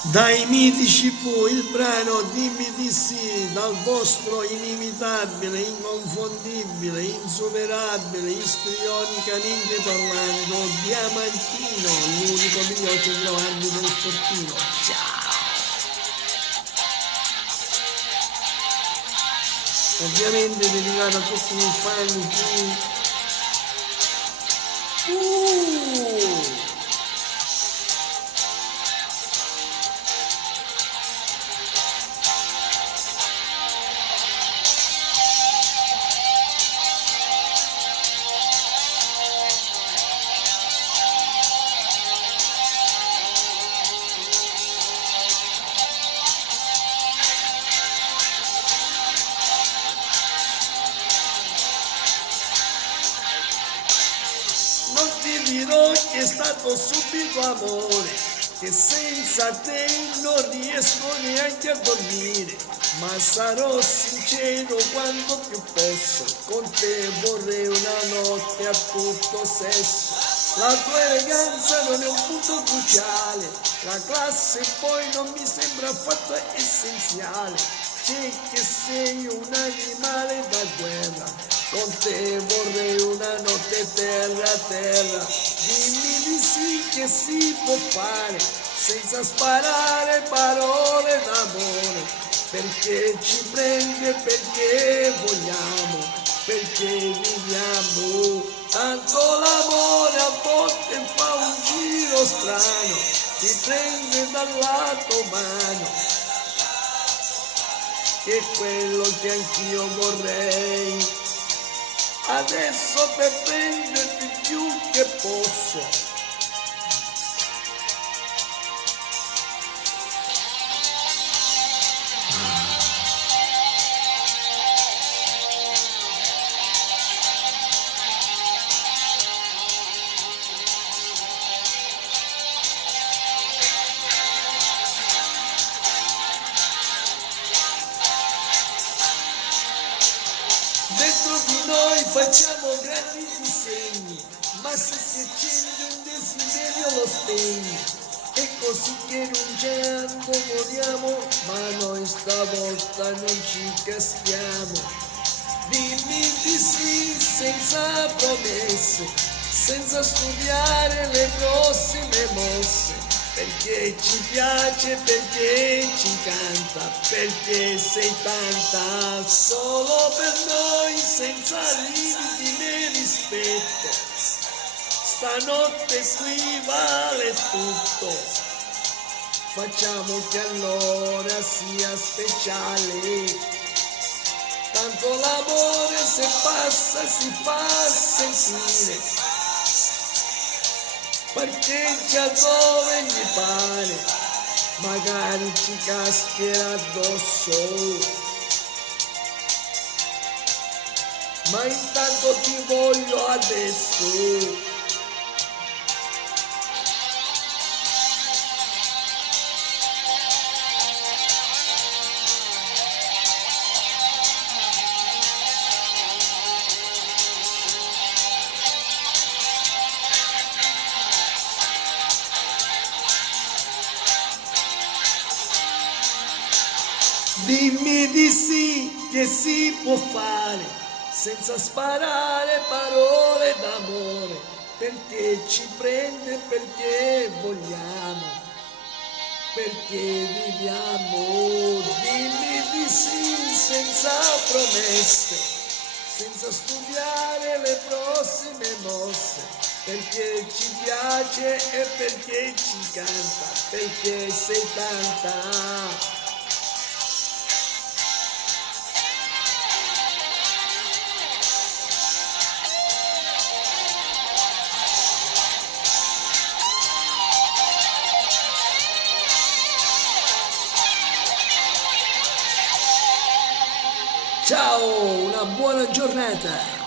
Dai mitici fu il brano Dimmi di sì, dal vostro inimitabile, inconfondibile, insuperabile, istrionicamente parlando, Diamantino, l'unico miglior centravanti del fortino. Ciao! Ovviamente dedicato a tutti i fan di... Non ti dirò che è stato subito amore, che senza te non riesco neanche a dormire, ma sarò sincero quanto più posso, con te vorrei una notte a tutto sesso. La tua eleganza non è un punto cruciale, la classe poi non mi sembra affatto essenziale, c'è che sei un animale da guerra. Con te vorrei una notte terra a terra, dimmi di sì che si può fare, senza sparare parole d'amore, perché ci prende, perché vogliamo, perché viviamo, tanto l'amore a volte fa un giro strano, ti prende dal lato umano, che è quello che anch'io vorrei. Adesso per prenderti più che posso. Dentro di noi facciamo grandi disegni, ma se si accende un desiderio lo spegni. È così che rinunciando moriamo, ma noi stavolta non ci caschiamo. Dimmi di sì senza promesse, senza studiare le prossime mosse, perché ci piace, perché ci incanta, perché sei tanta, solo per noi, senza limiti né rispetto. Stanotte qui vale tutto, facciamo che allora sia speciale. Tanto l'amore se passa si fa sentire, parcheggia dove gli pare, magari ci cascherà addosso, ma intanto ti voglio adesso. Dimmi di sì che si può fare, senza sparare parole d'amore, perché ci prende, perché vogliamo, perché viviamo. Dimmi di sì senza promesse, senza studiare le prossime mosse, perché ci piace e perché ci canta, perché sei tanta. Ciao, una buona giornata!